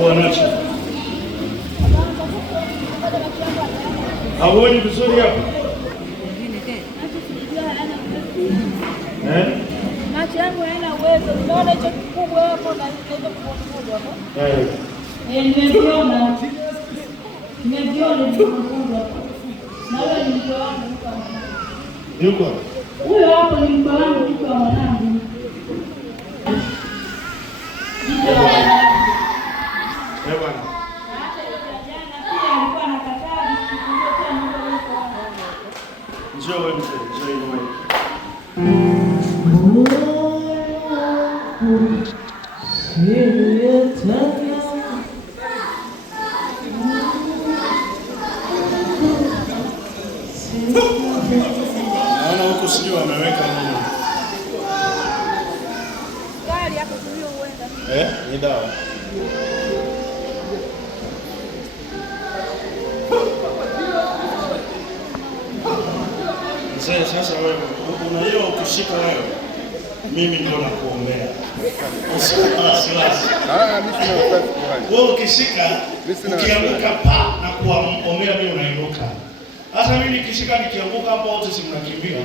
Uanacho. Hauoni vizuri hapo? Macho yangu hayana uwezo. Unaona hicho kikubwa hapo na hicho kikubwa hapo? Nimeviona. Nimeviona kikubwa. Na wewe ni mko wangu huko. Yuko? Huyo hapo ni mko wangu huko mwanangu. Enjoy, enjoy. Naona huko sijui wameweka nini. Gari hapo tulio uenda. Ni dawa. Sasa wewe unajua ukishika wewe mimi ndio nakuombea. Wewe ukishika ukianguka pa na kuombea mimi unainuka. Sasa mimi nikishika nikianguka hapo wote si mnakimbia.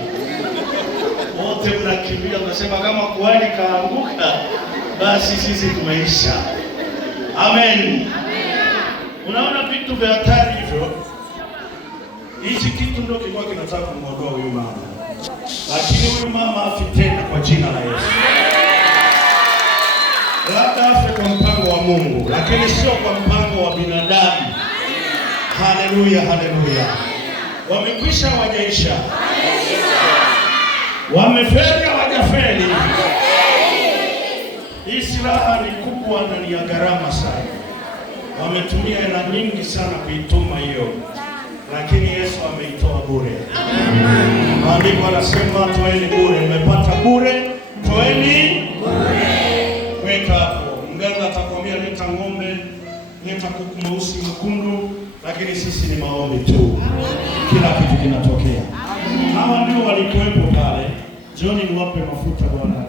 Wote mnakimbia mnasema kama kuhani kaanguka basi sisi tumeisha. Amen. Unaona vitu vya hatari hivyo. Hichi kitu ndio kilikuwa kinataka kumwondoa huyu mama. Lakini huyu mama afi tena kwa jina la Yesu. Labda afe kwa mpango wa Mungu, lakini sio kwa mpango wa binadamu. Haleluya, haleluya. Wamekwisha wajaisha. Wamefeli hawajafeli. Hii silaha ni kubwa na ni ya gharama sana. Wametumia hela nyingi sana kuituma hiyo. Lakini Yesu ameitoa bure. Maandiko yanasema toeni bure, mmepata bure, toeni bure. Weka hapo. Mganga atakwambia leta ng'ombe, leta kuku mweusi mwekundu, lakini sisi ni maombi tu. Kila kitu kinatokea. Hawa ndio walikuwepo pale. Jioni niwape mafuta Bwana.